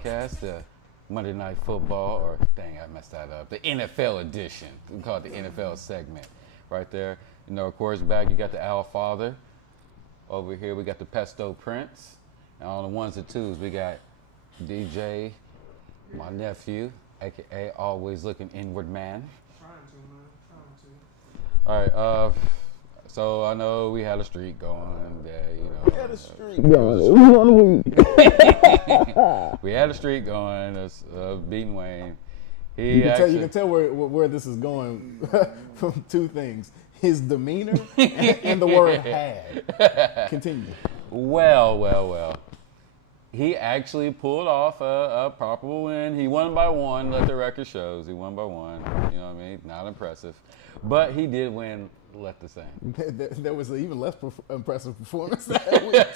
podcast, the Monday Night Football, or dang, I messed that up. The NFL edition. We call it the NFL segment, right there. You know, of course, back you got the Al Father. Over here we got the Pesto Prince. And on the ones and twos we got DJ, my nephew, aka Always Looking Inward Man. Trying to, man. Trying to. All right. So I know we had a streak going. We had a streak going. We had a streak going. Beating Wayne. You can tell where this is going from two things: his demeanor and the word "had." Continue. Well. He actually pulled off a proper win. He won by one. Let the record shows. He won by one. You know what I mean? Not impressive, but he did win. Let the same. There was an even less impressive performance that week.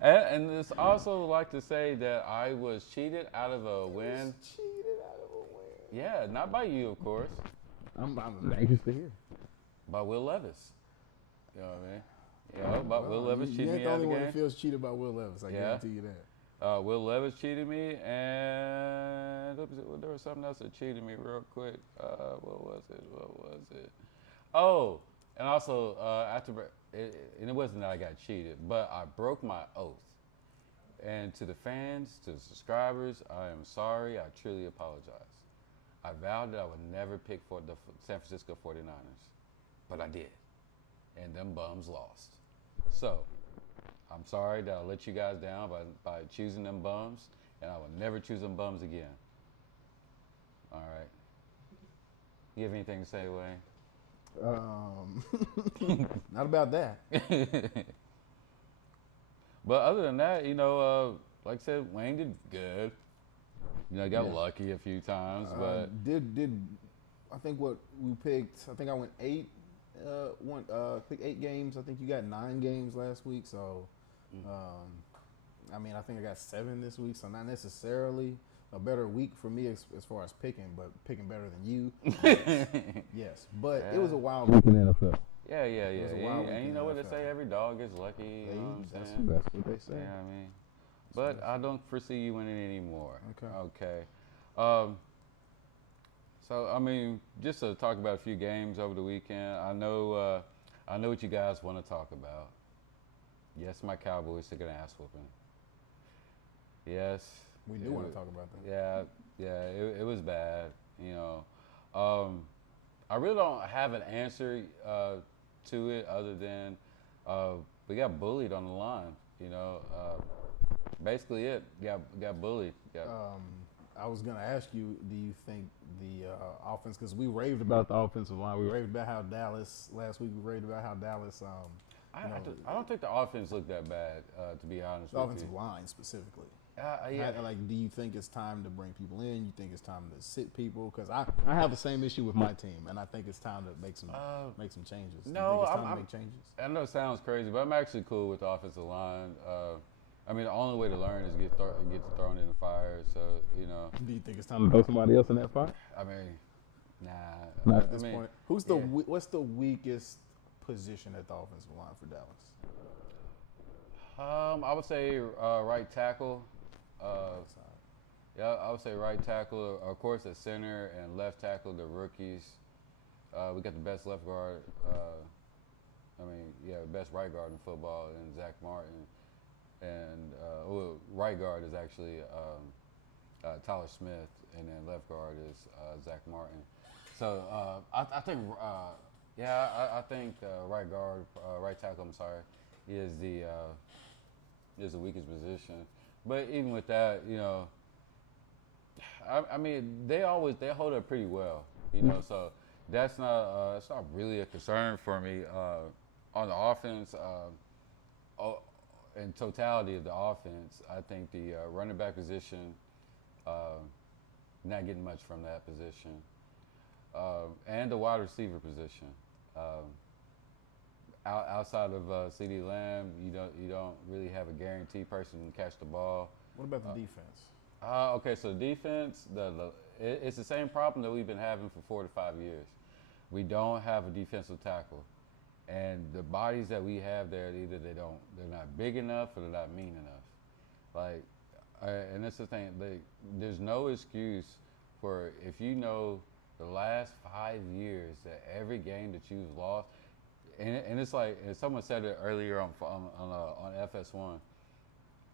And it's also like to say that I was cheated out of a win. Yeah, not by you, of course. I'm anxious to hear. By Will Levis. You know what I mean? Will Levis cheated me out of the game. You ain't the only one that feels cheated by Will Levis. I guarantee you that. Will Levis cheated me, and there was something else that cheated me real quick. What was it? Oh, and also and it wasn't that I got cheated, but I broke my oath. And to the fans, to the subscribers, I am sorry. I truly apologize. I vowed that I would never pick for the San Francisco 49ers, but I did, and them bums lost. So, I'm sorry that I let you guys down by choosing them bums, and I will never choose them bums again. All right. You have anything to say, Wayne? Not about that. But other than that, like I said, Wayne did good. Got lucky a few times, but I think what we picked? I think I went 8. Picked 8 games. I think you got 9 games last week. So, I think I got 7 this week. So not necessarily a better week for me as far as picking, but picking better than you. Yes, but it was a wild week in the NFL. Yeah. And you know what they say? Every dog gets lucky. You know what I'm saying? That's what they say. Yeah, I mean. But I don't foresee you winning anymore. Okay. So, just to talk about a few games over the weekend, I know what you guys want to talk about. Yes, my Cowboys took an ass whooping. Yes. We do want to talk about that. Yeah, it was bad. I really don't have an answer to it other than we got bullied on the line. Basically it. Got bullied. I was going to ask you, do you think the offense, because we raved about the offensive line. We raved about how Dallas, last week we raved about how Dallas. I don't think the offense looked that bad, to be honest with you. The offensive line specifically. Yeah. Do you think it's time to bring people in? You think it's time to sit people? Because I have the same issue with my team, and I think it's time to make some changes. No, you think it's time to make changes? I know it sounds crazy, but I'm actually cool with the offensive line. The only way to learn is get thrown in the fire. So, Do you think it's time to throw somebody else in that fire? Nah. Not at this point. What's the weakest position at the offensive line for Dallas? I would say right tackle. I would say right tackle. Of course, at center and left tackle, the rookies. We got the best left guard. Best right guard in football, and Zach Martin. And right guard is actually Tyler Smith, and then left guard is Zach Martin. So I think right guard, right tackle. I'm sorry, is the weakest position. But even with that, they hold up pretty well. So that's not it's not really a concern for me on the offense. In totality of the offense, I think the running back position, not getting much from that position, and the wide receiver position. Outside of CeeDee Lamb, you don't really have a guaranteed person to catch the ball. What about the defense? Okay, so defense, it's the same problem that we've been having for 4 to 5 years. We don't have a defensive tackle. And the bodies that we have there, they're not big enough or they're not mean enough. Like, And that's the thing. There's no excuse for if you know the last 5 years that every game that you've lost, and it's like and someone said it earlier on FS1.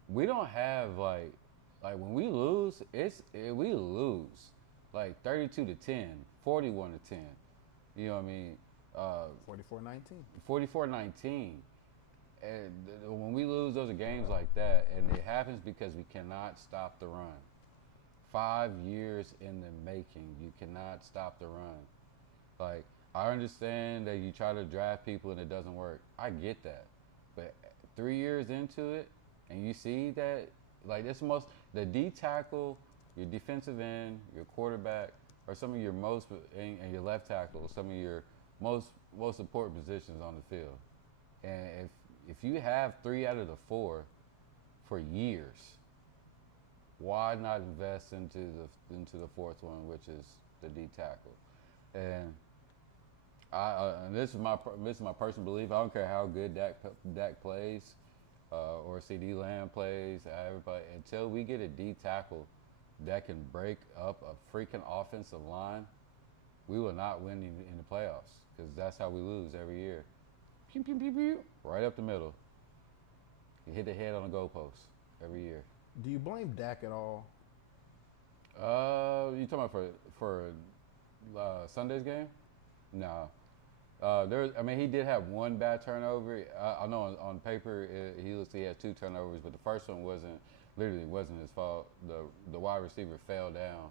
We don't have like when we lose, we lose like 32-10, 41-10. You know what I mean? 44-19. 44-19. And when we lose, those are games like that, and it happens because we cannot stop the run. 5 years in the making, you cannot stop the run. Like, I understand that you try to draft people and it doesn't work. I get that. But 3 years into it, and you see that, like, the D tackle, your defensive end, your quarterback, or some of your and your left tackle, some of your most important positions on the field. And if you have 3 out of the 4 for years, why not invest into the fourth one, which is the D tackle? And and this is my personal belief. I don't care how good Dak plays or CeeDee Lamb plays. Everybody, until we get a D tackle that can break up a freaking offensive line, we will not win in the playoffs because that's how we lose every year. Pew, pew, pew, pew, right up the middle. You hit the head on the goalpost every year. Do you blame Dak at all? You talking about for Sunday's game? No. He did have one bad turnover. I know on paper he had 2 turnovers, but the first one wasn't his fault. The wide receiver fell down,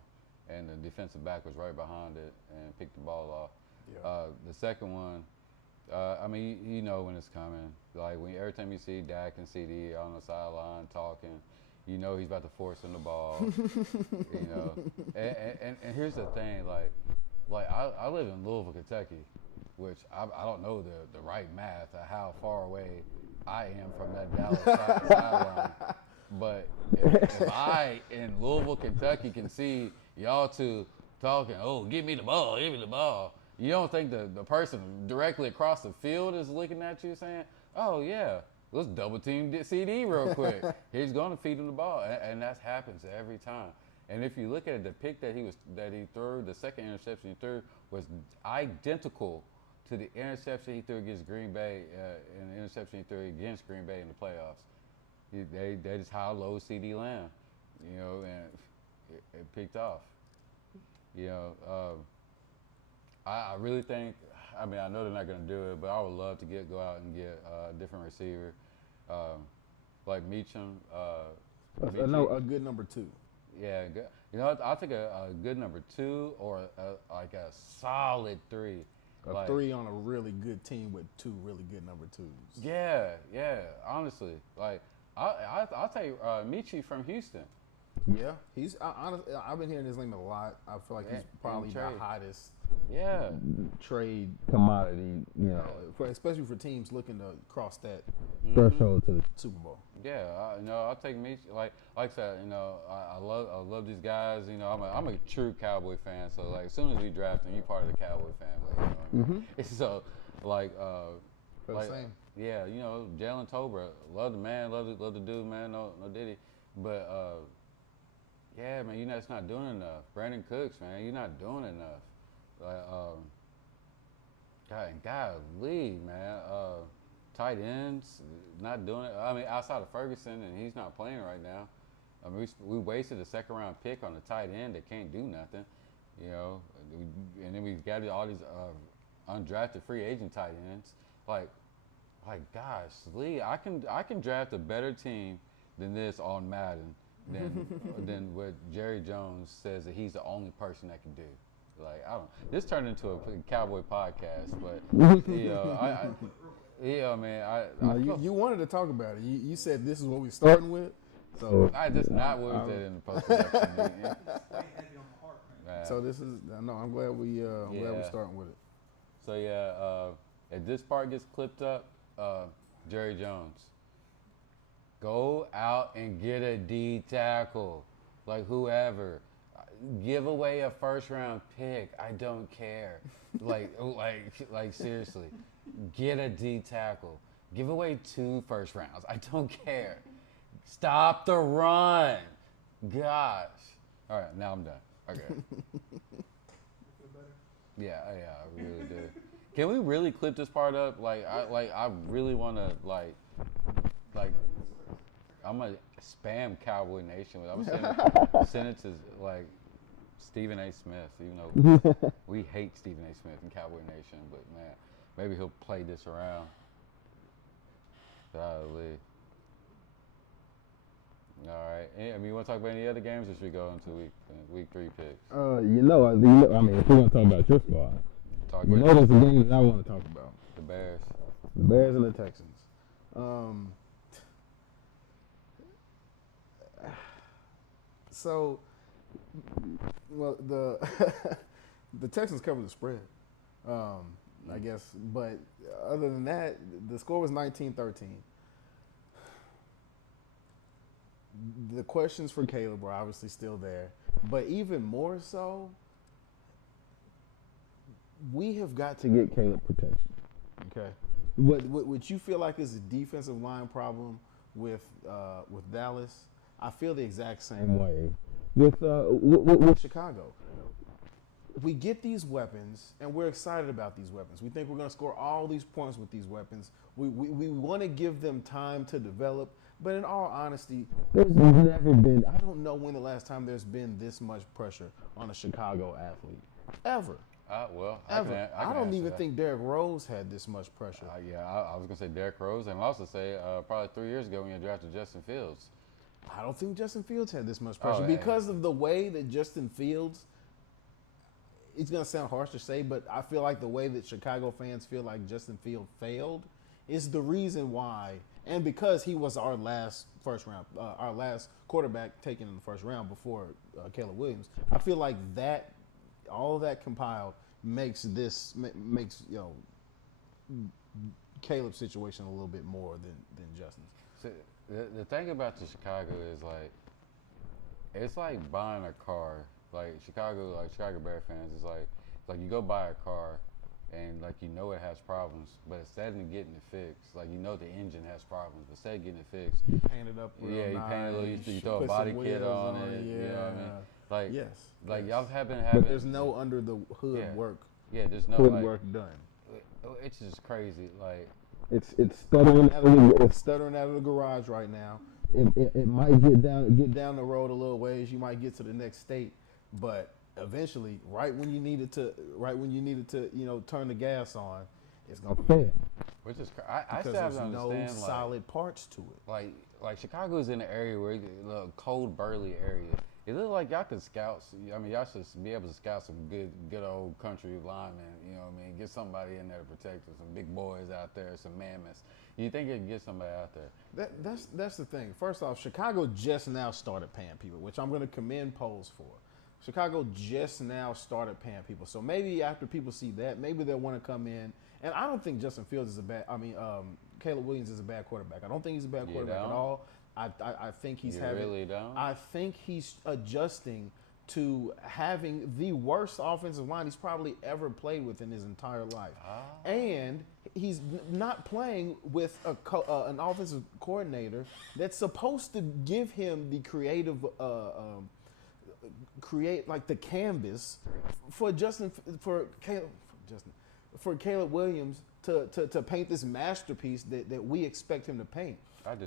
and the defensive back was right behind it and picked the ball off. Yeah. The second one, you know when it's coming. Like every time you see Dak and CD on the sideline talking, you know he's about to force him the ball. You know, and here's the thing, like I live in Louisville, Kentucky, which I don't know the right math of how far away I am from that Dallas sideline. But if I in Louisville, Kentucky can see y'all two talking, oh, give me the ball, you don't think the person directly across the field is looking at you saying, oh, yeah, let's double team CD real quick. He's going to feed him the ball. And that happens every time. And if you look at it, the pick that he threw, the second interception he threw was identical to the interception he threw against Green Bay and the interception he threw against Green Bay in the playoffs. They just how low CD Lamb, you know, and it picked off. You know, I really think, I know they're not going to do it, but I would love to go out and get a different receiver, like Meacham. A good number 2. Yeah, you know, I'll take a good number 2 or like a solid 3. A 3 on a really good team with 2 really good number 2s. Yeah, honestly, like I'll take Michi from Houston. Yeah, honestly, I've been hearing his name a lot. I feel like he's probably the hottest. Yeah, trade commodity, you know, especially for teams looking to cross that threshold to the Super Bowl. Yeah, I'll take Michi. Like I said, you know, I love these guys. You know, I'm a true Cowboy fan. So like, as soon as we draft him, you're part of the Cowboy family. You know what I mean? So like, For the same. Yeah, you know, Jalen Tolbert, love the man, love the dude, man. No Diddy, but yeah, man, you're just not doing enough. Brandon Cooks, man, you're not doing enough. Like, golly, man. Tight ends, not doing it. Outside of Ferguson, and he's not playing right now. We wasted a second round pick on a tight end that can't do nothing, you know. And then we've got all these undrafted free agent tight ends. Like, gosh, Lee, I can draft a better team than this on Madden than what Jerry Jones says that he's the only person that can do. Like, I don't. This turned into a Cowboy podcast, but you know, man, you wanted to talk about it. You said this is what we're starting with, so that's not what we did in the post-production meeting. So this is I'm glad we're starting with it. So yeah, if this part gets clipped up, Jerry Jones, go out and get a D tackle, like whoever. Give away a first-round pick. I don't care. Like seriously, get a D tackle. Give away 2 first rounds. I don't care. Stop the run. gosh. All right, now I'm done. Okay. You feel better? Yeah, I really do. Can we really clip this part up? I really want to I'm gonna spam Cowboy Nation with. I'm send it to like Stephen A. Smith, even though we hate Stephen A. Smith and Cowboy Nation, but man, maybe he'll play this around. Golly. All right. I mean, you want to talk about any other games, or should we go into week 3 picks? I mean, if we're gonna talk about your squad, Talk you about know there's a game that I want to talk about: the Bears. the Bears and the Texans. So, well, the the Texans covered the spread, I guess. But other than that, the score was 19-13. The questions for Caleb were obviously still there, but even more so, we have got to get Caleb protection. Okay, what you feel like is a defensive line problem with Dallas, I feel the exact same way with Chicago. We get these weapons, and we're excited about these weapons. We think we're going to score all these points with these weapons. We want to give them time to develop. But in all honesty, there's never been, I don't know when the last time there's been this much pressure on a Chicago athlete. Ever. Well, Ever. I can don't answer even that. think Derrick Rose had this much pressure. I was going to say Derrick Rose, and I'll also say probably 3 years ago when you drafted Justin Fields. I don't think Justin Fields had this much pressure hey. because of the way that Justin Fields, it's going to sound harsh to say, but I feel like the way that Chicago fans feel like Justin Fields failed is the reason why. And because he was our last our last quarterback taken in the first round before Caleb Williams, I feel like that, all of that compiled makes Caleb's situation a little bit more than Justin's. So, the thing about the Chicago is it's like buying a car. Like Chicago Bear fans, it's like you go buy a car. And it has problems, but instead of getting it fixed, the engine has problems, but instead of getting it fixed, You paint it up real you nice, paint it, you throw a put body some kit wheels on it, yeah. you know what I mean? Yes. Y'all have been But having, there's no under the hood work. Yeah, there's no Hood work done. It's just crazy, It's stuttering It's stuttering out of the garage right now. It might get Down the road a little ways, you might get to the next state, but eventually, right when you needed to, turn the gas on, it's gonna fail. which is I Because still have there's to no understand solid parts to it. like Chicago's in an area where a cold, burly area. It looks like y'all could scout. I mean, y'all should be able to scout some good old country linemen. You know what I mean? Get somebody in there to protect us. Some big boys out there, some mammoths. You think you can get somebody out there? That's the thing. First off, Chicago just now started paying people, which I'm going to commend Poles for. Chicago just now started paying people, so maybe after people see that, maybe they'll want to come in. And I don't think Justin Fields is Caleb Williams is a bad quarterback. I don't think he's a bad quarterback at all. I think he's I think he's adjusting to having the worst offensive line he's probably ever played with in his entire life. And he's not playing with an offensive coordinator that's supposed to give him the create the canvas for Caleb Williams to paint this masterpiece that we expect him to paint.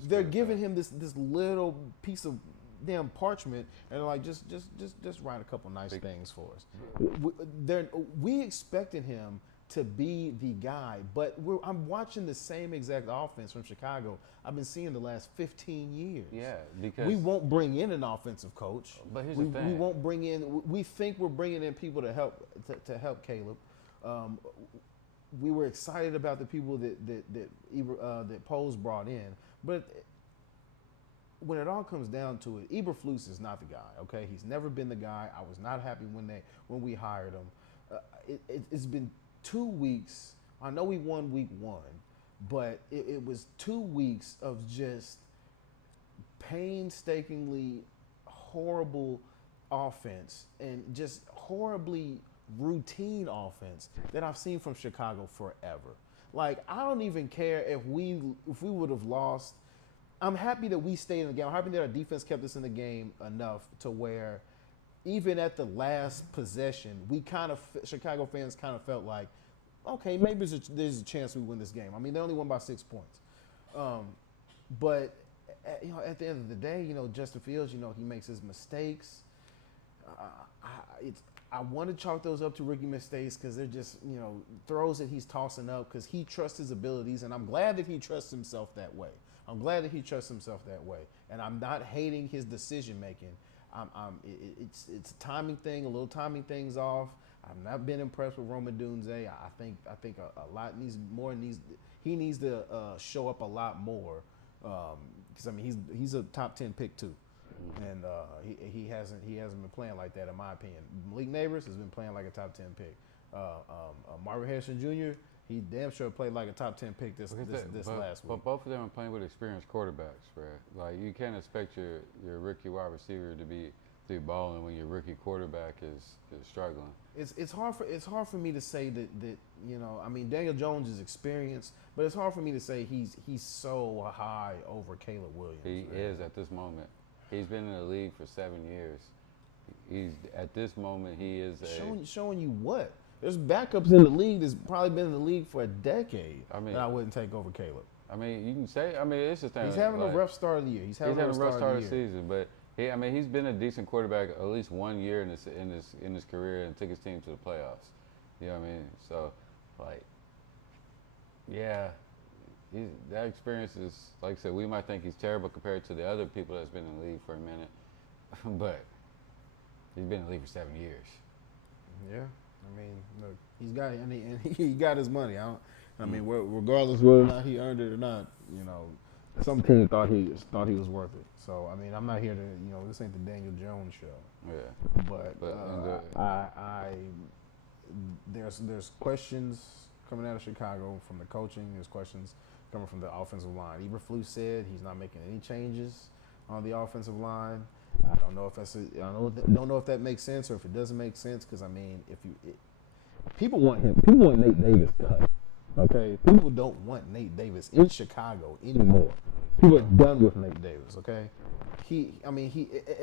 They're giving him this little piece of damn parchment and they're like, just write a couple nice things for us. We expected him to be the guy, but I'm watching the same exact offense from Chicago I've been seeing the last 15 years. Yeah, because we won't bring in an offensive coach. But here's the thing. We won't bring in. We think we're bringing in people to help Caleb. We were excited about the people that Poles brought in, but when it all comes down to it, Eberflus is not the guy. Okay, he's never been the guy. I was not happy when we hired him. It's been 2 weeks. I know we won week 1, but it was 2 weeks of just painstakingly horrible offense and just horribly routine offense that I've seen from Chicago forever. Like, I don't even care if we would have lost I'm happy that we stayed in the game. I'm happy that our defense kept us in the game enough to where even at the last possession, Chicago fans kind of felt like, okay, maybe there's a chance we win this game. I mean, they only won by 6 points. But at the end of the day, Justin Fields, he makes his mistakes. I want to chalk those up to rookie mistakes because they're just, throws that he's tossing up because he trusts his abilities, and I'm glad that he trusts himself that way. And I'm not hating his decision making. It's a timing thing, a little timing things off. I've not been impressed with Rome Odunze. I think a lot he needs to show up a lot more because he's a top 10 pick too. And he hasn't been playing like that in my opinion. Malik Neighbors has been playing like a top 10 pick. Marvin Harrison Jr. He damn sure played like a top 10 pick this last week. But both of them are playing with experienced quarterbacks, Fred. Like you can't expect your rookie wide receiver to be balling when your rookie quarterback is struggling. It's hard for me to say that Daniel Jones is experienced, but it's hard for me to say he's so high over Caleb Williams. He is at this moment. He's been in the league for 7 years. He's at this moment he is showing you what? There's backups in the league that's probably been in the league for a decade. That I wouldn't take over Caleb. You can say. It's just he's having a rough start of the year. He's having a rough start of the season, but he's been a decent quarterback at least 1 year in his career and took his team to the playoffs. You know what I mean? So, that experience is, like I said, we might think he's terrible compared to the other people that's been in the league for a minute, but he's been in the league for 7 years. Yeah, look, he got his money. Regardless whether or not he earned it or not, some team thought he was worth it. So I'm not here to this ain't the Daniel Jones show. Yeah. But there's questions coming out of Chicago from the coaching. There's questions coming from the offensive line. Eberflus said he's not making any changes on the offensive line. I don't know if that makes sense or if it doesn't make sense because people want Nate Davis cut. Okay, people don't want Nate Davis in Chicago anymore. People are done with Nate Davis. Okay, he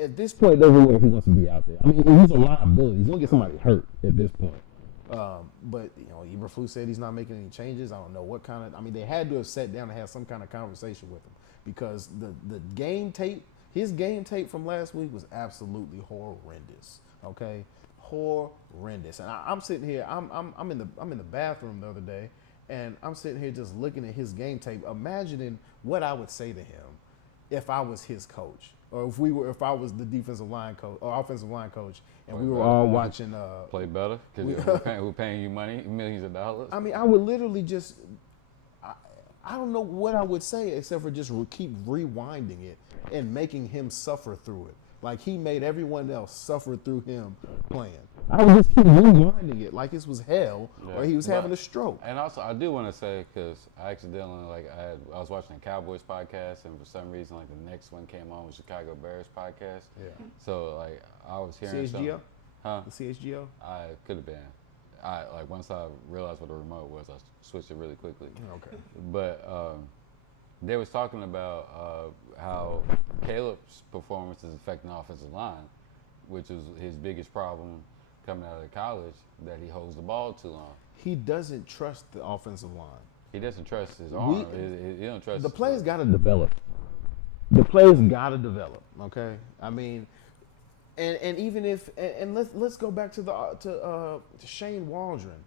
at this point doesn't know if he wants to be out there. He's a liability. He's gonna get somebody hurt at this point. But Eberflus said he's not making any changes. I don't know what kind of. They had to have sat down and had some kind of conversation with him because the game tape, his game tape from last week was absolutely horrendous. Okay, horrendous. And I'm sitting here. I'm in the bathroom the other day, and I'm sitting here just looking at his game tape, imagining what I would say to him if I was his coach, or if I was the defensive line coach or offensive line coach, and we were all watching. Play better because we're paying you money, millions of dollars. I would literally just. I don't know what I would say except for just keep rewinding it and making him suffer through it. Like he made everyone else suffer through him playing. I would just keep rewinding it like it was hell or he was having a stroke. And also, I do want to say, because I accidentally, I was watching a Cowboys podcast, and for some reason, the next one came on with Chicago Bears podcast. Yeah. So, I was hearing CHGO? Huh? The CHGO? I could have been. Once I realized what the remote was, I switched it really quickly. Okay. But they was talking about how Caleb's performance is affecting the offensive line, which is his biggest problem coming out of college, that he holds the ball too long. He doesn't trust the offensive line. He doesn't trust his arm. He don't trust the play's got to develop. The play's got to develop. Okay, and even if let's go back to Shane Waldron.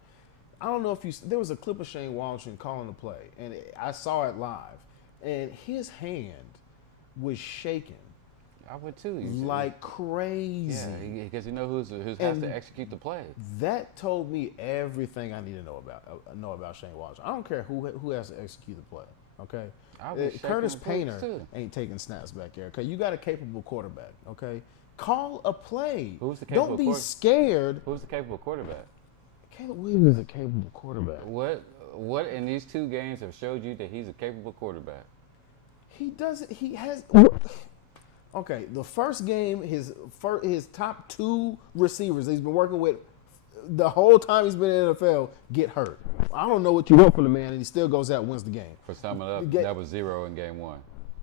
I don't know if there was a clip of Shane Waldron calling the play, and I saw it live, and his hand was shaking. I would too. Like crazy. Yeah, because you know who has to execute the play. That told me everything I need to know about Shane Waldron. I don't care who has to execute the play. Okay. Curtis Painter ain't taking snaps back there. Okay, you got a capable quarterback. Okay, call a play. Who's the capable? Don't be scared. Who's the capable quarterback? Caleb Williams is a capable quarterback. What in these 2 games have showed you that he's a capable quarterback? He doesn't. He has. Okay, the first game, his top 2 receivers he's been working with the whole time he's been in the NFL get hurt. I don't know what you want from the man, and he still goes out and wins the game. For summing up, that was 0 in game 1.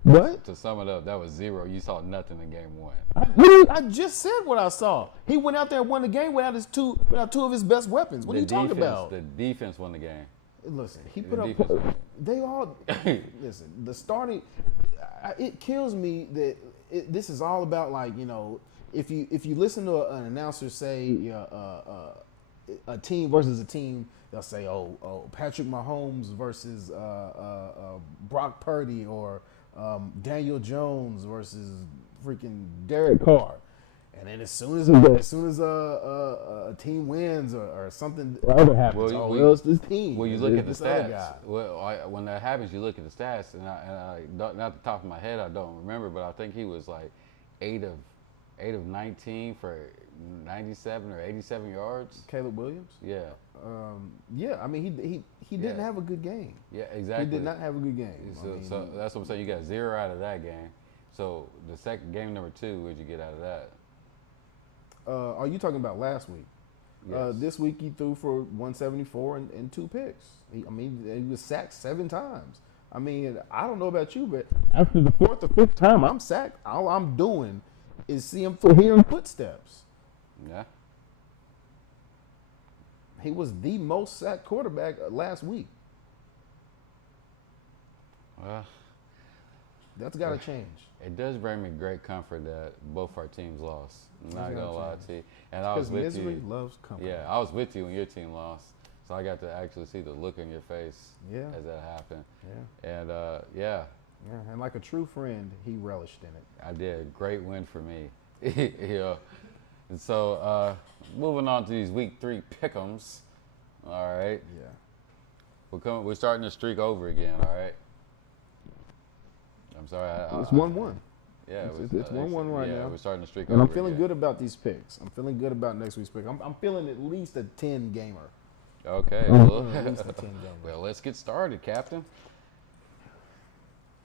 What? To sum it up, that was 0. You saw nothing in game 1. I just said what I saw. He went out there and won the game without two of his best weapons. What are you talking about? The defense won the game. Listen, he The put up. defense won. They all listen. The starting, it kills me that this is all about, like, you know, if you listen to an announcer say a team versus a team, they'll say, oh Patrick Mahomes versus Brock Purdy, or Daniel Jones versus freaking Derek Carr. And then as soon as a team wins or something other happens, it's this team. Well, you look at the this other stats. guy. Well, when that happens, you look at the stats, and I not at the top of my head, I don't remember, but I think he was like 8 of 19 for 97 or 87 yards. Caleb Williams. Yeah. Yeah, I mean he didn't Yeah. have a good game. Yeah, exactly. He did not have a good game. So that's what I'm saying. You got 0 out of that game. So the second game, number 2, what'd you get out of that? Are you talking about last week? Yes. This week he threw for 174 and 2 picks. He was sacked 7 times. I mean, I don't know about you, but after the 4th or 5th time I'm sacked, all I'm doing is hearing footsteps. Yeah. He was the most sacked quarterback last week. Well, That's got to change. it does bring me great comfort that both our teams lost. I'm not That's gonna gotta lie change. to you. And I was Because with misery you. loves company. Yeah, I was with you when your team lost, so I got to actually see the look on your face Yeah. as that happened. Yeah. And yeah, Yeah. And like a true friend, he relished in it. I did. Great win for me. Yeah. And so moving on to these week 3 pick'ems. All right, Yeah. we're starting the streak over again. All right. I'm sorry. It's 1-1. Yeah, It's 1-1 right yeah, now. we're starting the streak And over I'm feeling again. good about these picks. I'm feeling good about next week's pick. I'm feeling at least a 10 gamer. Okay. At Well, least a 10 gamer. well, let's get started, Captain.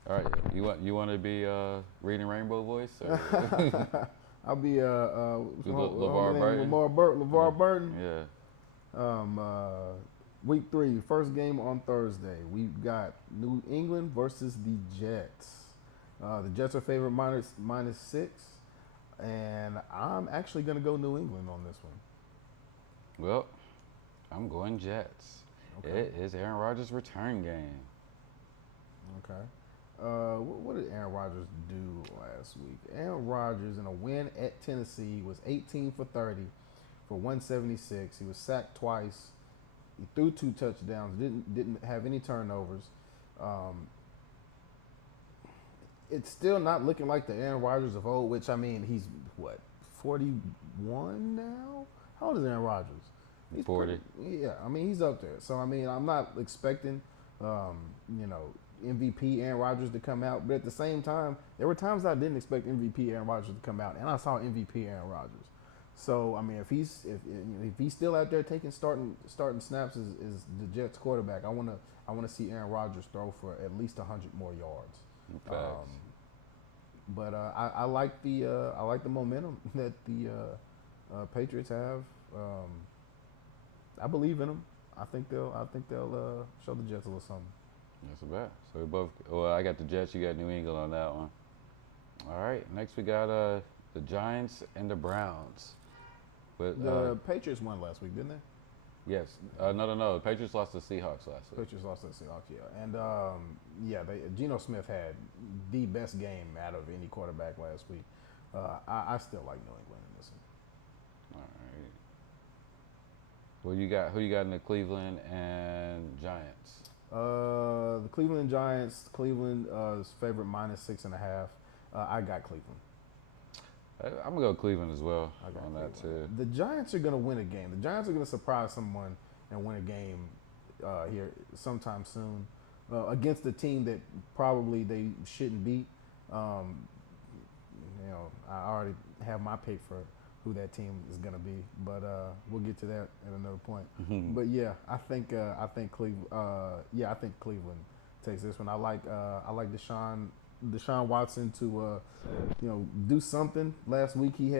All right, you want to be reading Rainbow Voice? Or? I'll be LeVar Burton? LeVar Burton. Yeah. Week 3, first game on Thursday. We've got New England versus the Jets. The Jets are favored -6, and I'm actually going to go New England on this one. Well, I'm going Jets. Okay. It is Aaron Rodgers' return game. Okay. What did Aaron Rodgers do last week? Aaron Rodgers, in a win at Tennessee, was 18 for 30 for 176. He was sacked twice. He threw 2 touchdowns. Didn't have any turnovers. It's still not looking like the Aaron Rodgers of old. Which, I mean, he's what, 41 now? How old is Aaron Rodgers? He's 40. Yeah, I mean, he's up there. So I mean, I'm not expecting, MVP Aaron Rodgers to come out. But at the same time, there were times I didn't expect MVP Aaron Rodgers to come out, and I saw MVP Aaron Rodgers. So I mean, if he's still out there taking starting snaps as the Jets quarterback, I wanna see Aaron Rodgers throw for at least 100 more yards. Facts. But I like the momentum that the Patriots have. I believe in them. I think they'll show the Jets a little something. That's a bet. So we both. Well, I got the Jets. You got New England on that one. All right. Next we got the Giants and the Browns. But The Patriots won last week, didn't they? yes. No. The Patriots lost to the Seahawks last week. Patriots lost to the Seahawks, yeah. And Geno Smith had the best game out of any quarterback last week. I still like New England in this one. All right. Well, who you got in the Cleveland and Giants? The Cleveland Giants. Cleveland is favorite -6.5. I got Cleveland. I'm gonna go Cleveland as well I got on that too. The Giants are going to win a game. The Giants are going to surprise someone and win a game here sometime soon against a team that probably they shouldn't beat. I already have my pick for who that team is going to be, but we'll get to that at another point. But yeah, I think Cleveland. I think Cleveland takes this one. I like Deshaun Watson to do something. Last week he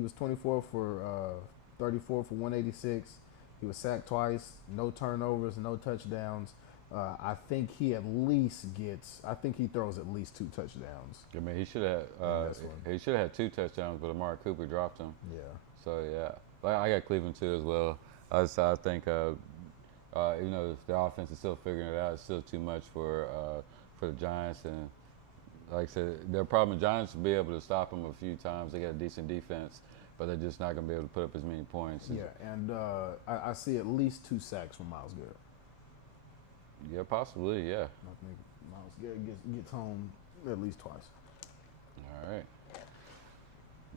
was 24 for 34 for 186. He was sacked twice, no turnovers, no touchdowns, I think he at least gets. I think he throws at least 2 touchdowns. I mean, he should have. this one. He should have had 2 touchdowns, but Amari Cooper dropped him. Yeah. So yeah, but I got Cleveland too as well. I think you know their offense is still figuring it out. It's still too much for the Giants, and like I said, their problem. Giants will be able to stop them a few times. They got a decent defense, but they're just not going to be able to put up as many points. Yeah, and I see at least 2 sacks from Myles Garrett. Yeah, possibly. Yeah. I think Myles Garrett gets home at least twice. All right.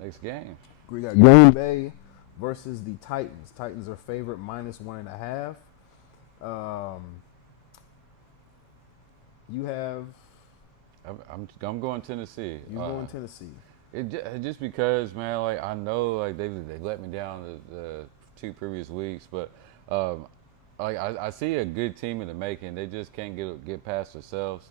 Next game. We got Green Bay versus the Titans. Titans are favorite -1.5. You have I'm going Tennessee. you going Tennessee. Just because, man, like I know, like they let me down the 2 previous weeks, but like I see a good team in the making. They just can't get past themselves.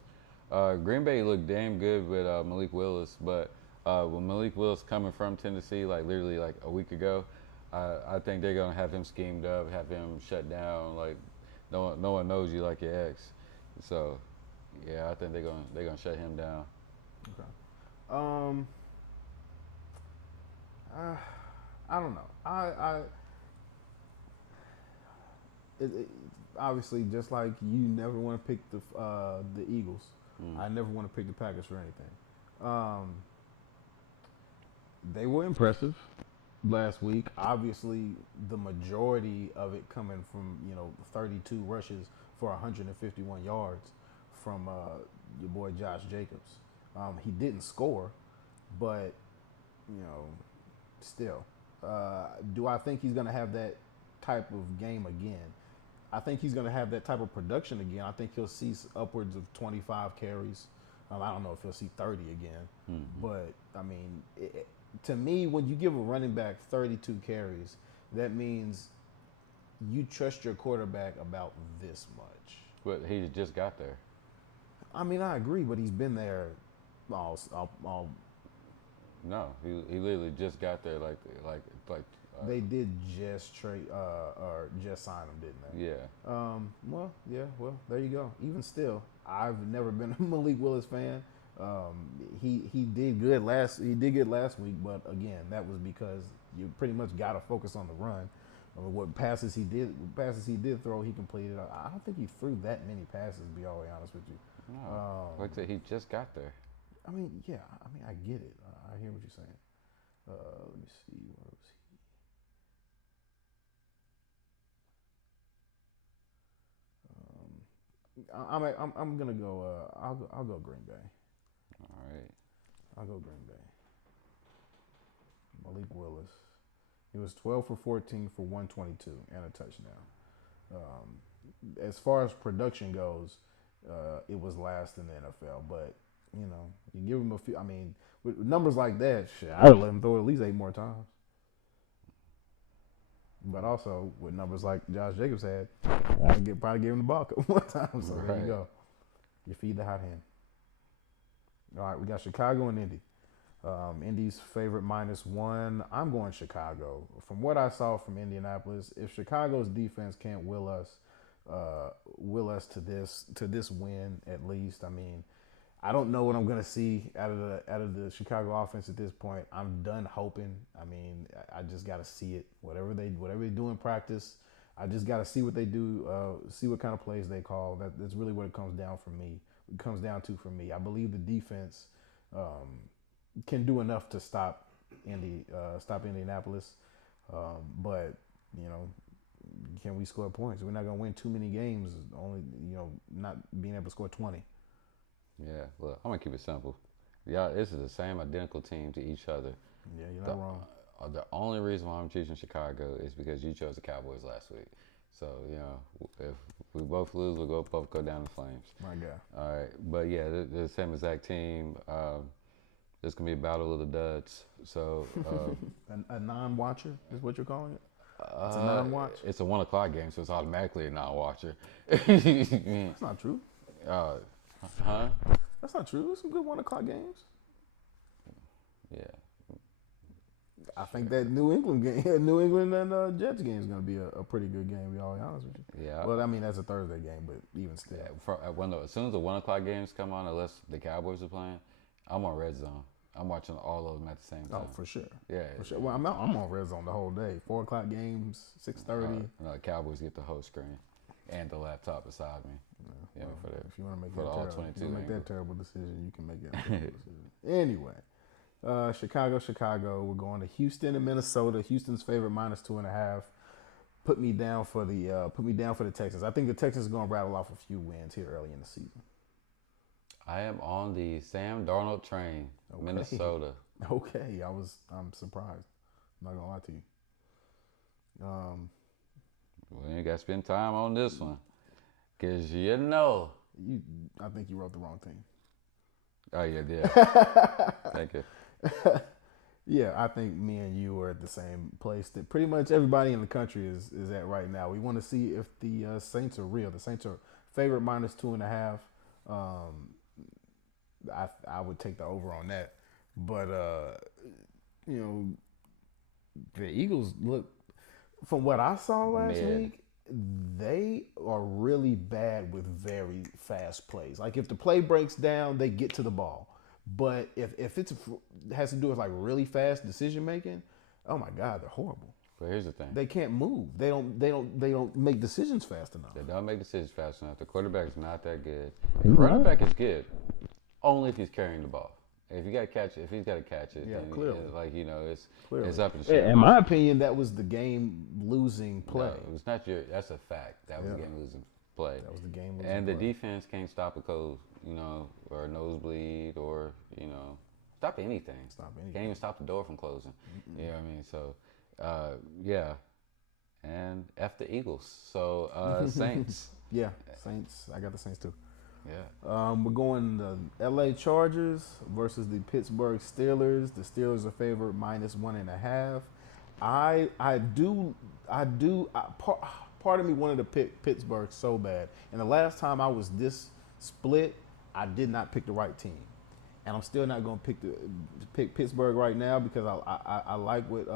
Green Bay looked damn good with Malik Willis, but with Malik Willis coming from Tennessee, like literally like a week ago, I think they're gonna have him schemed up, have him shut down. Like no one knows you like your ex, so yeah, I think they're gonna shut him down. Okay. I don't know. Obviously, just like you never want to pick the Eagles, I never want to pick the Packers for anything. They were impressive last week. Obviously, the majority of it coming from 32 rushes for 151 yards from your boy Josh Jacobs. He didn't score, but still, do I think he's going to have that type of game again? I think he's going to have that type of production again. I think he'll see upwards of 25 carries. I don't know if he'll see 30 again, but I mean, to me, when you give a running back 32 carries, that means you trust your quarterback about this much. But he just got there. I mean, I agree, but he's been there all No, he literally just got there. Like they did just trade or just sign him, didn't they? yeah. Well, there you go. Even still, I've never been a Malik Willis fan. He did good last week, but again, that was because you pretty much got to focus on the run. What passes he did throw, he completed. I don't think he threw that many passes, to be all the way honest with you. No, like I said, he just got there. I mean, yeah. I mean, I get it. I hear what you're saying. Let me see. Where was he? I'm gonna go. I'll go Green Bay. All right. I'll go Green Bay. Malik Willis. He was 12 for 14 for 122 and a touchdown. As far as production goes, it was last in the NFL. But you give him a few. I mean, with numbers like that, shit, I'd let him throw it at least 8 more times. But also with numbers like Josh Jacobs had, I'd probably give him the ball a couple more times. So there you go. You feed the hot hand. All right, we got Chicago and Indy. Indy's favorite -1. I'm going Chicago. From what I saw from Indianapolis, if Chicago's defense can't will us to this win at least, I mean, I don't know what I'm gonna see out of the Chicago offense at this point. I'm done hoping. I mean, I just got to see it. Whatever they do in practice, I just got to see what they do. See what kind of plays they call. That's really what it comes down for me. It comes down to for me. I believe the defense can do enough to stop Indianapolis, but can we score points? We're not gonna win too many games. Only not being able to score 20. Yeah, look, I'm gonna keep it simple. Yeah, this is the same identical team to each other. Yeah, you're not wrong. The only reason why I'm choosing Chicago is because you chose the Cowboys last week. So if we both lose, we'll both go down in flames. My God. All right, but yeah, they're the same exact team. There's gonna be a battle of the duds. So a non-watcher is what you're calling it? It's a non-watch? It's a 1 o'clock game, so it's automatically a non-watcher. That's not true. Huh? That's not true. There's some good 1 o'clock games. Yeah. I think that New England game, New England and Jets game is going to be a pretty good game. To be all honest with you. Yeah. Well, I mean that's a Thursday game, but even still. As soon as the 1 o'clock games come on, unless the Cowboys are playing, I'm on Red Zone. I'm watching all of them at the same time. Oh, for sure. Yeah. For sure. Well, I'm on Red Zone the whole day. 4 o'clock games, 6:30. No, the Cowboys get the whole screen and the laptop beside me. Yeah, Well, if you want to make for that the all terrible, 22 you wanna make angle. that terrible decision, you can make that terrible decision. Anyway, Chicago. We're going to Houston and Minnesota. Houston's favorite -2.5. Put me down for the Texans. I think the Texans are going to rattle off a few wins here early in the season. I am on the Sam Darnold train, Okay. Minnesota. Okay, I'm surprised. I'm not gonna lie to you. Well, you got to spend time on this one. Because I think you wrote the wrong team. Oh, yeah. Thank you. Yeah, I think me and you are at the same place that pretty much everybody in the country is at right now. We want to see if the Saints are real. The Saints are favorite -2.5. I would take the over on that. But, the Eagles look, from what I saw last week, they are really bad with very fast plays. Like if the play breaks down, they get to the ball. But if it has to do with like really fast decision making, oh my God, they're horrible. But here's the thing. They can't move. They don't make decisions fast enough. They don't make decisions fast enough. The quarterback is not that good. The running back is good, only if he's carrying the ball. If he's got to catch it, Yeah, then clearly. It's up in Yeah, shit. in my opinion, that was the game-losing play. No, it's not that's a fact. That was a game-losing play. That was the game-losing And the play. defense can't stop a cold, or a nosebleed, or, stop anything. Can't even stop the door from closing. You know what I mean? So, yeah. And F the Eagles. So, Saints. Yeah, Saints. I got the Saints too. Yeah. We're going the L.A. Chargers versus the Pittsburgh Steelers. The Steelers are favored -1.5. Part of me wanted to pick Pittsburgh so bad. And the last time I was this split, I did not pick the right team. And I'm still not going to pick Pittsburgh right now because I like what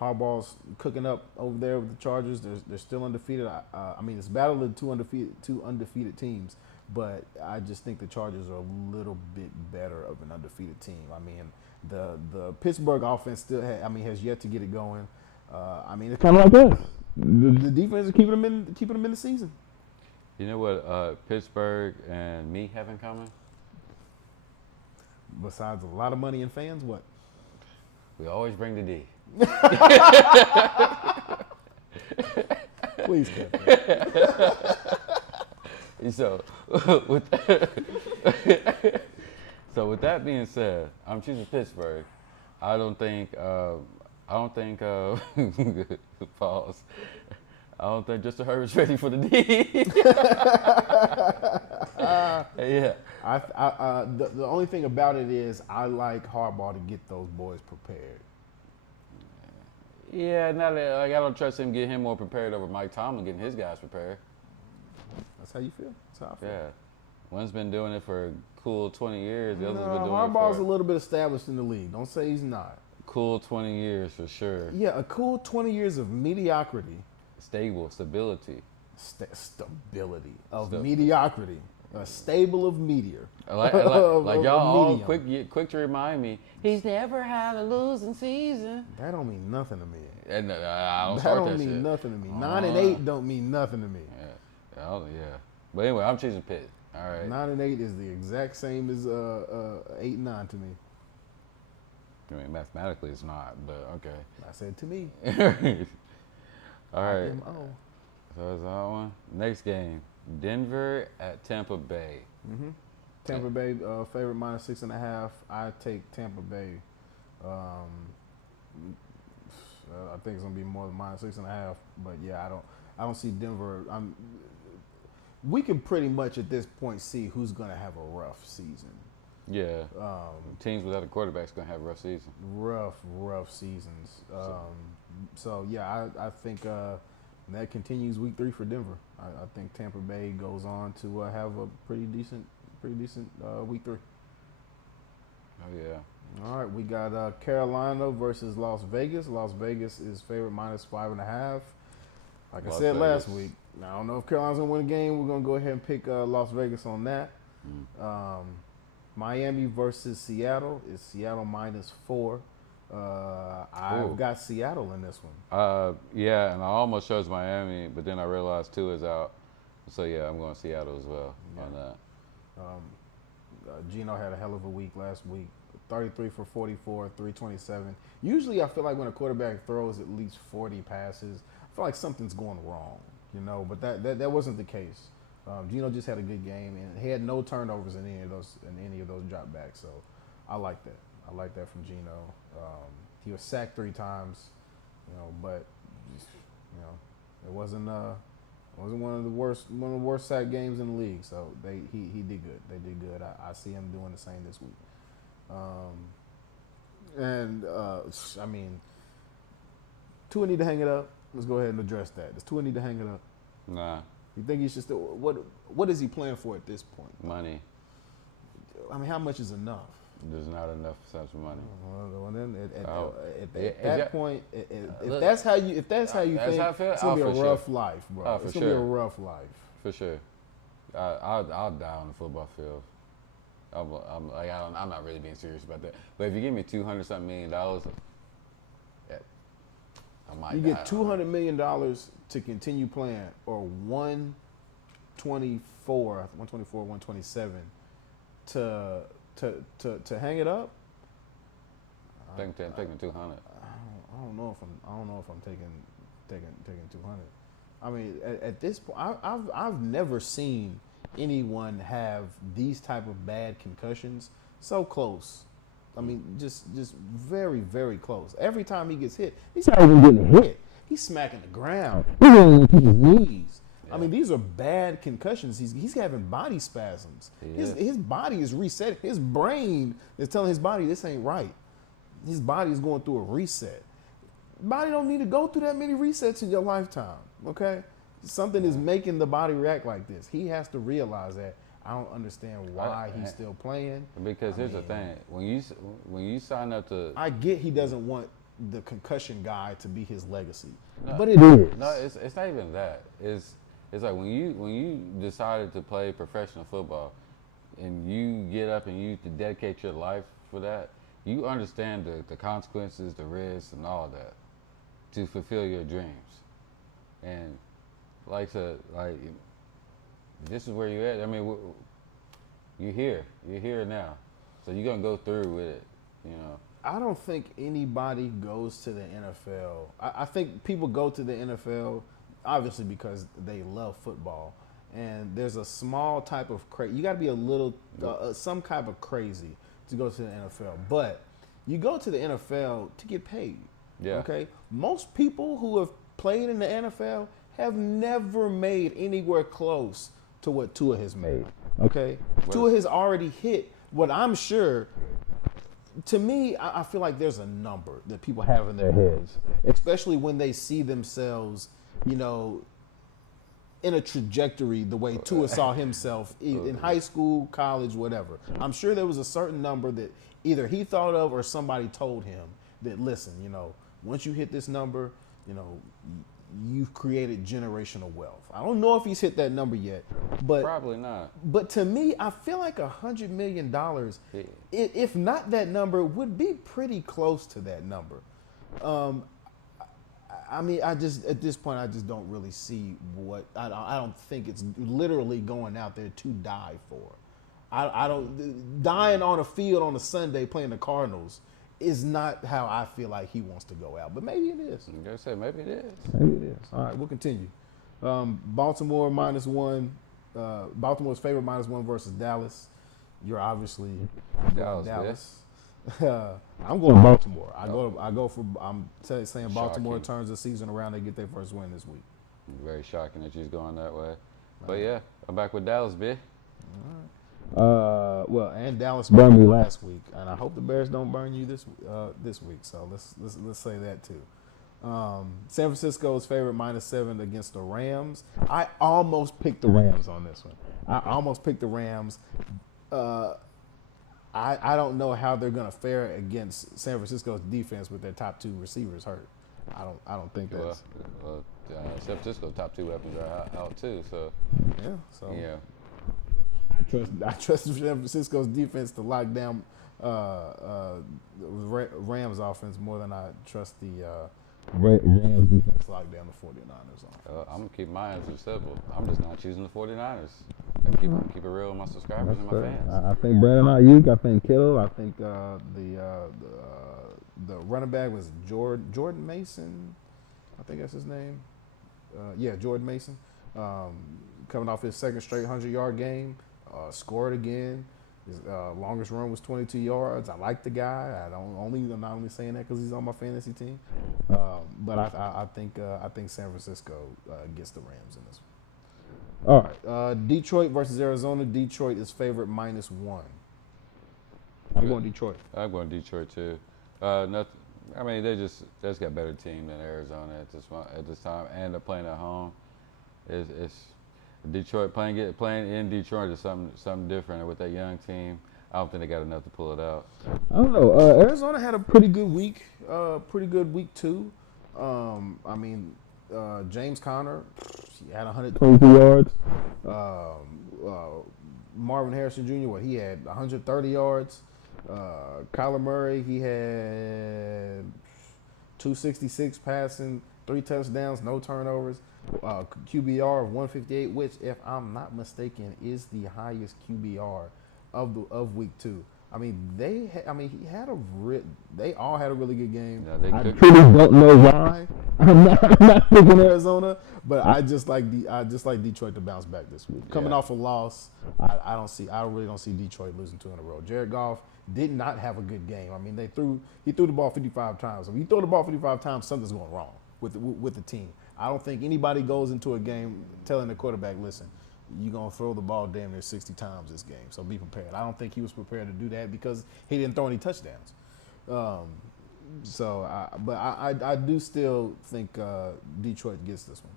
Harbaugh's cooking up over there with the Chargers. They're still undefeated. I mean, it's a battle of two undefeated teams. But I just think the Chargers are a little bit better of an undefeated team. I mean, the Pittsburgh offense still has yet to get it going. It's kind of like us. The defense is keeping them in the season. You know what Pittsburgh and me have in common? Besides a lot of money and fans, what? We always bring the D. Please, Kevin. So, with that being said, I'm choosing Pittsburgh. I don't think pause. I don't think Justin Herbert's ready for the D. Yeah. The only thing about it is I like Harbaugh to get those boys prepared. Yeah, now that I don't trust him getting him more prepared over Mike Tomlin getting his guys prepared. That's how you feel. That's how I feel. Yeah. One's been doing it for a cool 20 years. The other's been doing Harbaugh's it a little bit established in the league. Don't say he's not. cool 20 years for sure. Yeah, a cool 20 years of mediocrity. Stability. Stability of mediocrity. A stable of meteor. Like y'all all quick to remind me, he's never had a losing season. That don't mean nothing to me. And I don't That start don't that mean shit. nothing to me. 9-8 don't mean nothing to me. Yeah. But anyway, I'm choosing Pitt. All right. 9-8 is the exact same as 8-9 to me. I mean, mathematically it's not, but okay. I said to me. All right. IMO. So that's that one. Next game, Denver at Tampa Bay. Mm-hmm. Tampa Bay favorite -6.5. I take Tampa Bay. I think it's gonna be more than -6.5. But yeah, I don't see Denver. We can pretty much at this point see who's gonna have a rough season. Yeah. Teams without a quarterback's gonna have a rough season. Rough seasons. So yeah, I think that continues week 3 for Denver. I think Tampa Bay goes on to have a pretty decent week 3. Oh yeah. All right, we got Carolina versus Las Vegas. Las Vegas is favorite -5.5. Like I Las said last Vegas. week, I don't know if Carolina's gonna win a game. We're gonna go ahead and pick Las Vegas on that. Miami versus Seattle is Seattle -4. I've Ooh. got Seattle in this one. Yeah, and I almost chose Miami, but then I realized Tua is out. So yeah, I'm going Seattle as well on that. Gino had a hell of a week last week. 33 for 44, 327. Usually I feel like when a quarterback throws at least 40 passes, I feel like something's going wrong, you know, but that wasn't the case. Gino just had a good game, and he had no turnovers in any of those dropbacks. So I like that. I like that from Gino. He was sacked 3 times, you know, but you know, it wasn't one of the worst sack games in the league. So he did good. They did good. I see him doing the same this week. I mean, Tua need to hang it up. Let's go ahead and address that. Does Tua need to hang it up? Nah, You think he should still? What is he playing for at this point? money. I mean, how much is enough? There's not enough such money. Well, then Oh. at Is that that- point, if Look, that's how you that's think, how I feel. it's gonna be Oh, a for rough sure. life, bro. Oh, for It's gonna be a sure. rough life. For sure. I'll die on the football field. I'm not really being serious about that. But if you give me $200-something million, yeah, I might. You die. get $200 million to continue playing, or 127 to hang it up. I'm taking 200. I don't know if I'm taking 200. I mean, at this point, I've never seen anyone have these type of bad concussions so close. I mean, just very, very close. Every time he gets hit, he's not even getting hit. He's smacking the ground. He's going to his knees. I mean, these are bad concussions. He's having body spasms. He is. His body is reset. His brain is telling his body this ain't right. His body is going through a reset. Body don't need to go through that many resets in your lifetime. Okay, something is making the body react like this. He has to realize that. I don't understand why he's still playing. Because here's the thing: when you sign up to, I get he doesn't want the concussion guy to be his legacy, No. but it is. no, it's not even that. It's like when you decided to play professional football, and you get up and you dedicate your life for that. You understand the consequences, the risks, and all that to fulfill your dreams. And like I said, this is where you're at. I mean, you're here now, so you're gonna go through with it. You know, I don't think anybody goes to the NFL. I think people go to the NFL obviously because they love football, and there's a small type of crazy. You got to be a little some type of crazy to go to the NFL, but you go to the NFL to get paid. Yeah. Okay. Most people who have played in the NFL have never made anywhere close to what Tua has made. Okay. Tua has already hit what I'm sure. To me, I feel like there's a number that people have in their heads, especially when they see themselves, you know, in a trajectory the way Tua saw himself in high school, college, whatever. I'm sure there was a certain number that either he thought of or somebody told him that, listen, you know, once you hit this number, you know, you've created generational wealth. I don't know if he's hit that number yet, but probably not. But to me, I feel like $100 million, if not that number, would be pretty close to that number. I mean, I just at this point, I just don't really see what I don't think it's literally going out there to die for. I don't dying on a field on a Sunday playing the Cardinals is not how I feel like he wants to go out. But maybe it is. Like I said, maybe it is. Maybe it is. All right, we'll continue. Baltimore -1. Baltimore's favorite -1 versus Dallas. You're obviously going Dallas, I'm going Baltimore. I'm saying Baltimore Shocking. turns the season around. They get their first win this week. Very shocking that she's going that way. But yeah, I'm back with Dallas, bitch. Well, and Dallas burned me last week, and I hope the Bears don't burn you this week. So let's say that too. San Francisco's favorite -7 against the Rams. I almost picked the Rams on this one. I almost picked the Rams. I don't know how they're gonna fare against San Francisco's defense with their top 2 receivers hurt. I don't think Well, that's San Francisco top 2 weapons are out too. So yeah. So yeah, I trust San Francisco's defense to lock down Rams offense more than I trust the Rams defense. to lock down the 49ers offense. I'm gonna keep my answer simple. I'm just not choosing the 49ers. I keep it real with my subscribers and my fans. I think Brandon Ayuk. I think Kittle. I think the running back was Jordan Mason. I think that's his name. Yeah, Jordan Mason. Coming off his second straight 100-yard game, scored again. His longest run was 22 yards. I like the guy. I'm not only saying that because he's on my fantasy team, but I think San Francisco gets the Rams in this one. All right, Detroit versus Arizona. Detroit is favorite -1. I'm going Detroit. I'm going Detroit too. Nothing. I mean, they just got a better team than Arizona at this time, and they're playing at home. It's Detroit playing in Detroit is something different with that young team. I don't think they got enough to pull it out. I don't know. Arizona had a pretty good week. Week 2. I mean, James Conner, he had 22 yards. Marvin Harrison Jr. He had 130 yards. Kyler Murray, he had 266 passing, 3 touchdowns, no turnovers. QBR of 158, which, if I'm not mistaken, is the highest QBR of week 2. I mean, they all had a really good game. Yeah, I truly don't know why. I'm not picking Arizona, but I just like Detroit to bounce back this week. Coming off a loss, I really don't see Detroit losing 2 in a row. Jared Goff did not have a good game. I mean, he threw the ball 55 times. If you throw the ball 55 times, something's going wrong with the team. I don't think anybody goes into a game telling the quarterback, listen, you're going to throw the ball damn near 60 times this game, so be prepared. I don't think he was prepared to do that because he didn't throw any touchdowns. But I do still think Detroit gets this one.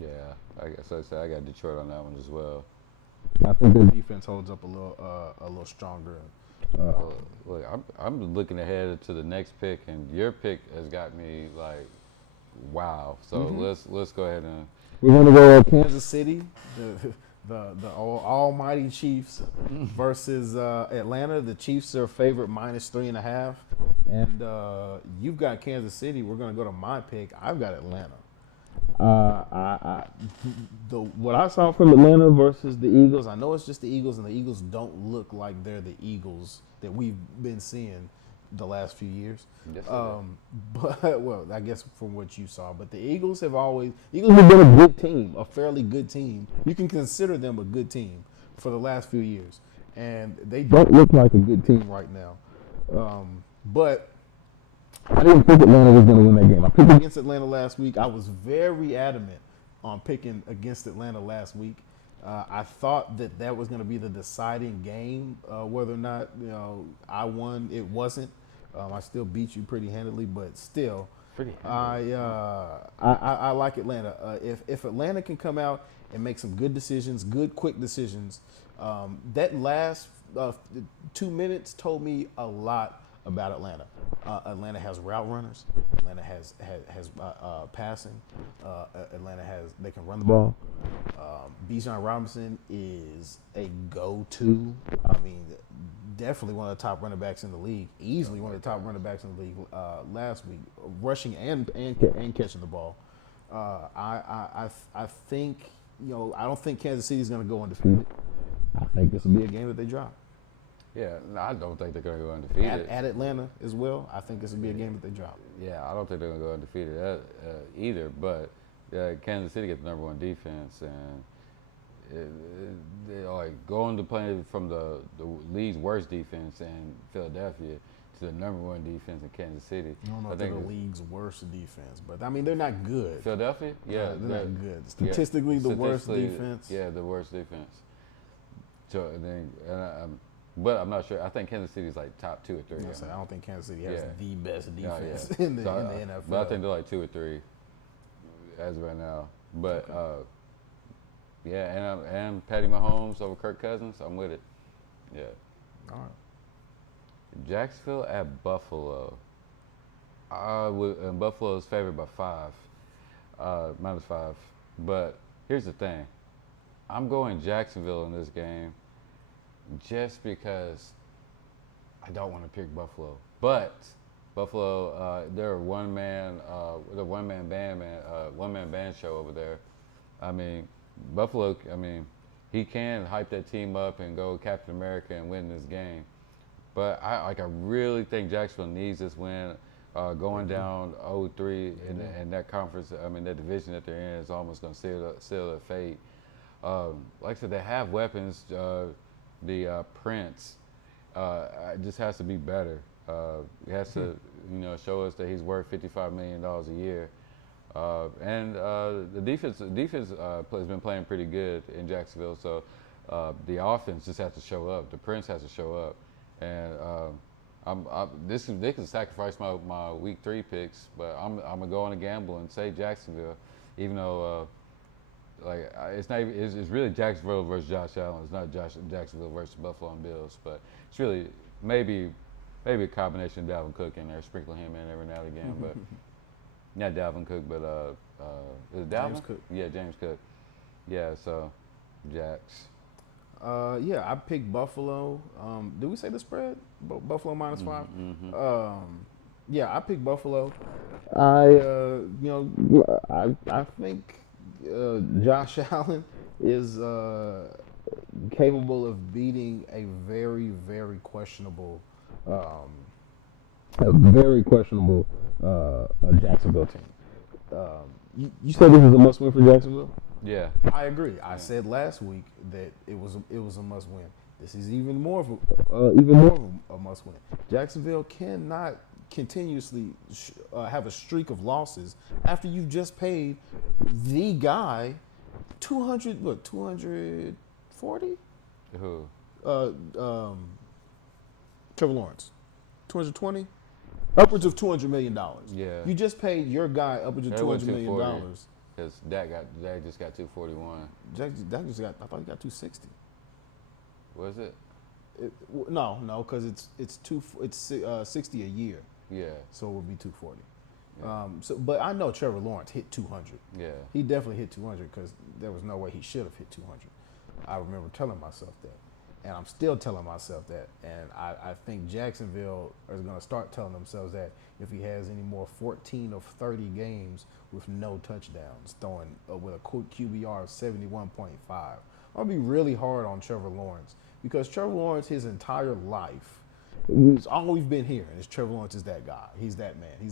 Yeah, I guess I got Detroit on that one as well. I think the defense holds up a little stronger. Look, I'm looking ahead to the next pick, and your pick has got me like, wow. So let's go ahead and We're gonna go Kansas City, the almighty Chiefs versus Atlanta. The Chiefs are favorite -3.5, and you've got Kansas City. We're gonna go to my pick. I've got Atlanta. What I saw from Atlanta versus the Eagles, I know it's just the Eagles, and the Eagles don't look like they're the Eagles that we've been seeing the last few years. Yes, But well, I guess from what you saw, but the Eagles have been a good team, a fairly good team. You can consider them a good team for the last few years, and they don't look like a good team right now. But I didn't think Atlanta was going to win that game. I picked against Atlanta last week. I was very adamant on picking against Atlanta last week. I thought that was going to be the deciding game, whether or not I won. It wasn't. I still beat you pretty handily, but still, I like Atlanta. If Atlanta can come out and make some good decisions, good quick decisions, that last 2 minutes told me a lot about Atlanta. Atlanta has route runners. Atlanta has passing. Atlanta they can run the ball. Bijan Robinson is a go-to. I mean, definitely one of the top running backs in the league. Easily one of the top running backs in the league last week, rushing and catching the ball. I think I don't think Kansas City is going to go undefeated. I think this will be a game that they drop. Yeah, no, I don't think they're going to go undefeated. At Atlanta as well, I think this will be a game that they drop. Yeah, I don't think they're going to go undefeated either. But Kansas City gets the #1 defense, and they're like going to play from the league's worst defense in Philadelphia to the #1 defense in Kansas City. I don't know if they're the league's worst defense, but I mean they're not good. Philadelphia, yeah, they're not good. Statistically, the worst defense. Yeah, the worst defense. So but I'm not sure. I think Kansas City is like top 2 or 3. I don't think Kansas City has the best Yeah. defense in the NFL. But I think they're like 2 or 3 as of right now. But and Patty Mahomes over Kirk Cousins, I'm with it. Yeah. All right. Jacksonville at Buffalo. And Buffalo is favored by 5, -5. But here's the thing. I'm going Jacksonville in this game just because I don't want to pick Buffalo. But Buffalo, they're a one-man band show over there. I mean, Buffalo, he can hype that team up and go Captain America and win this game. But I really think Jacksonville needs this win. Going down 0-3 in that conference, that division that they're in is almost going to seal their fate. Like I said, they have weapons. The Prince just has to be better. He has to, show us that he's worth $55 million a year. And the defense has been playing pretty good in Jacksonville. So the offense just has to show up. The Prince has to show up. And they can sacrifice my week 3 picks, but I'm gonna go on a gamble and say Jacksonville, even though it's really Jacksonville versus Josh Allen. It's not Jacksonville versus Buffalo Bills, but it's really maybe a combination of Dalvin Cook in there, sprinkling him in every now and again, but not Dalvin Cook, but is it Dalvin? James Cook. Yeah, James Cook. Yeah, so Jax. Yeah, I picked Buffalo. Did we say the spread? Buffalo -5. Yeah, I picked Buffalo. I think Josh Allen is capable of beating a very, very questionable, Jacksonville team. You said this is a must-win for Jacksonville? Yeah. I agree. I said last week that it was a must win. This is even more of a must win. Jacksonville cannot continuously have a streak of losses after you've just paid the guy 240? Who? Trevor Lawrence. 220? Upwards of $200 million. Yeah. You just paid your guy upwards of $200 million. Because Dak just got 241. Dak just got. I thought he got 260. Was it? No, because it's 60 a year, Yeah. so it would be 240. Yeah. But I know Trevor Lawrence hit 200. Yeah. He definitely hit 200 because there was no way he should have hit 200. I remember telling myself that, and I'm still telling myself that. And I think Jacksonville is going to start telling themselves that if he has any more 14 of 30 games with no touchdowns, throwing with a QBR of 71.5. I'm going to be really hard on Trevor Lawrence because Trevor Lawrence, his entire life, he's always been here. And Trevor Lawrence is that guy. He's that man. He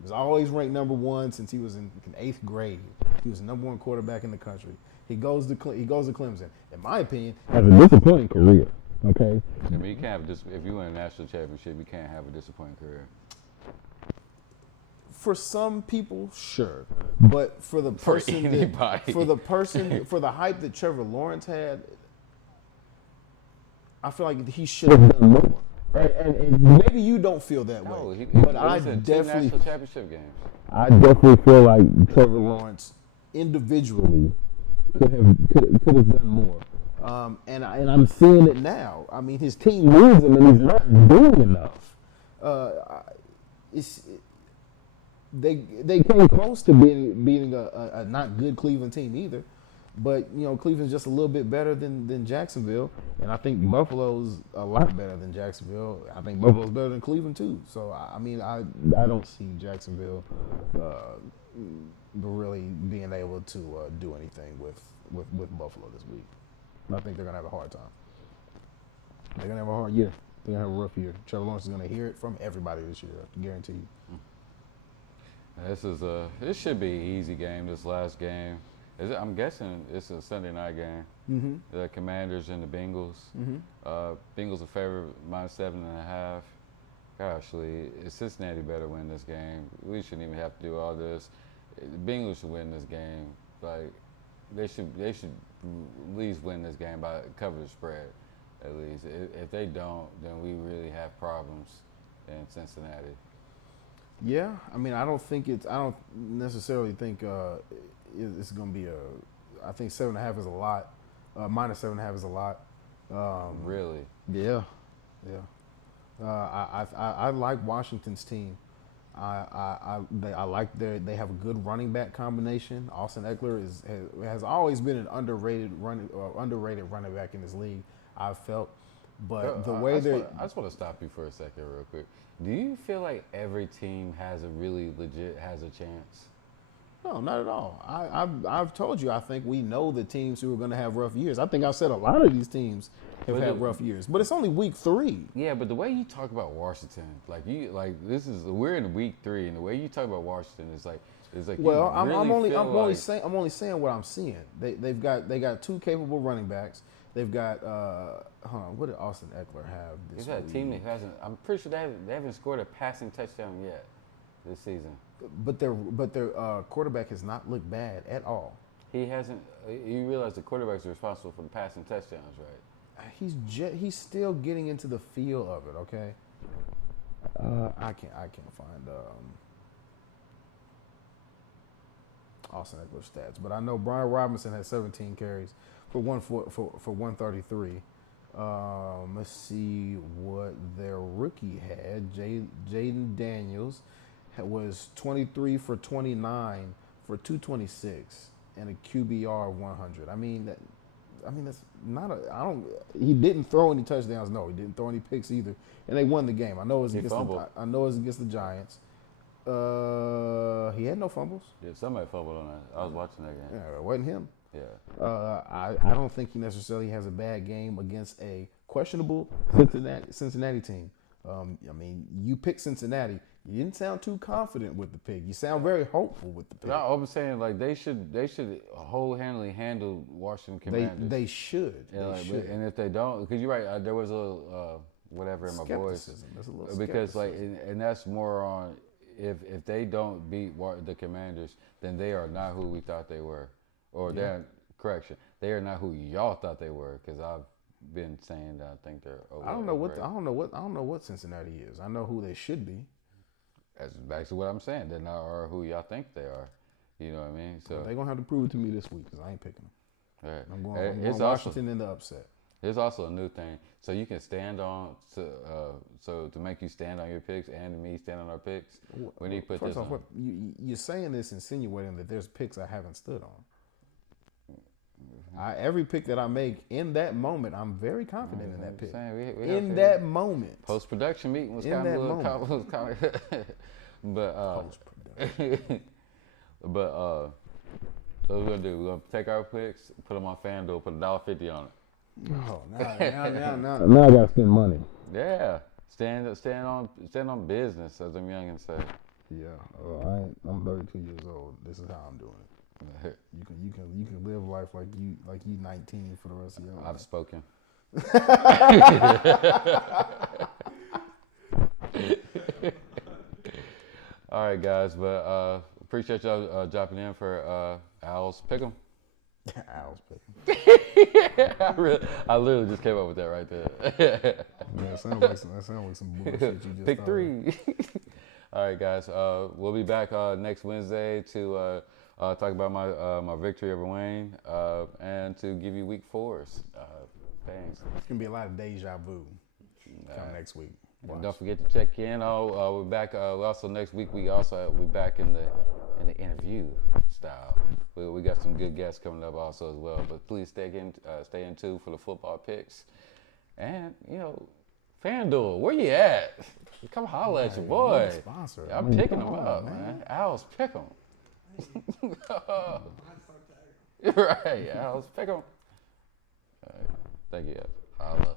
was always ranked #1 since he was in 8th grade. He was the #1 quarterback in the country. He goes to Clemson. In my opinion, Has a disappointing career. Okay. You can't have if you win a national championship, you can't have a disappointing career. for some people, sure, but for the person, anybody. for the hype that Trevor Lawrence had, I feel like he should have done more. And maybe you don't feel that No, way, he but was I in 2 definitely, national championship games. I definitely feel like Trevor Lawrence individually could have done more. and And I'm seeing it now. I mean, his Team needs him, and he's not doing enough. they came close to beating a not good Cleveland team either. But, Cleveland's just a little bit better than Jacksonville. And I think Buffalo's a lot better than Jacksonville. I think Buffalo's better than Cleveland, too. So, I don't see Jacksonville really being able to do anything with Buffalo this week. I think they're going to have a hard time. They're going to have a hard year. They're going to have a rough year. Trevor Lawrence is going to hear it from everybody this year, I guarantee you. This should be an easy game, this last game. I'm guessing it's a Sunday night game. Mm-hmm. The Commanders and the Bengals. Mm-hmm. Bengals are favored -7.5. Gosh, Lee, Cincinnati better win this game. We shouldn't even have to do all this. The Bengals should win this game. Like they should at least win this game by cover the spread. At least if they don't, then we really have problems in Cincinnati. Yeah, I mean, I don't necessarily think it's going to be I think 7.5 is a lot. -7.5 is a lot. Really? Yeah, yeah. I like Washington's team. I like they have a good running back combination. Austin Eckler has always been an underrated running back in this league. I've felt, but the way I just want to stop you for a second, real quick. Do you feel like every team has a chance? no, not at all. I've told you I think we know the teams who are going to have rough years. I think I've said a lot of these teams have But had the- rough years, but it's only week 3. Yeah, but the way you talk about Washington, we're in week 3, and the way you talk about Washington is like Well, you really feel like, I'm only saying what I'm seeing. They got 2 capable running backs. They've got hold on, what did Austin Eckler have this Is that a week? team that hasn't? I'm pretty sure they haven't scored a passing touchdown yet this season. But their quarterback has not looked bad at all. He hasn't. You realize the quarterbacks are responsible for the passing touchdowns, right? He's still getting into the feel of it. Okay. I can't find Austin Eckler stats, but I know Brian Robinson had 17 carries for 133. Let's see what their rookie had. Jaden Daniels was 23 for 29 for 226 and a QBR of 100. I mean that's not a. I don't. He didn't throw any touchdowns. No, he didn't throw any picks either. And they won the game. I know it was He against fumbled. I know it was against the Giants. He had no fumbles. Yeah, somebody fumbled on that. I was watching that game. Yeah, it wasn't him. Yeah. I don't think he necessarily has a bad game against a questionable Cincinnati team. I mean, you picked Cincinnati. You didn't sound too confident with the pick. You sound very hopeful with the pick. No, I'm saying like they should whole-handedly handle Washington Commanders. They should. Yeah, They like, should. and if they don't, because you're right, there was a little whatever in my voice. Skepticism. There's a little Because like, skepticism. and that's more on if they don't beat the Commanders, then they are not who we thought they were, or correction, they are not who y'all thought they were. Because I've been saying that I think they're. I don't know what Cincinnati is. I know who they should be. That's basically what I'm saying. They're not are who y'all think they are. You know what I mean? So They're gonna have to prove it to me this week because I ain't picking them. right. I'm going It's Washington in the upset. There's also a new thing, so you can stand on so to make you stand on your picks and me stand on our picks. We need to put First this off, on. you're saying this insinuating that there's picks I haven't stood on. Every pick that I make in that moment, I'm very confident in that pick. In that moment. Post production meeting was In kind that of a little, but so what we're gonna do? We're gonna take our picks, put them on FanDuel, put $1.50 on it. Oh, now. Now I gotta spend money. Yeah, stand on business, as them youngins say. Yeah, I'm 32 years old. This is how I'm doing it. You can live life like you 19 for the rest of your life. I've spoken. All right, guys, but appreciate y'all dropping in for Owls Pick'em. Owls pick. I literally just came up with that right there. Yeah, that sounds like some bullshit you just Pick thought. 3. All right, guys. We'll be back next Wednesday to talk about my victory over Wayne and to give you week 4's. Thanks. It's gonna be a lot of deja vu come next week. And don't forget to check in. We're back. Also next week we'll be back in the interview style. We got some good guests coming up also as well. But please stay in tune for the football picks. And FanDuel, where you at? Come holler at your boy. Sponsor. I'm picking them up, man. Owls pick them. Right, Owls pick them. All right. Thank you. Holla.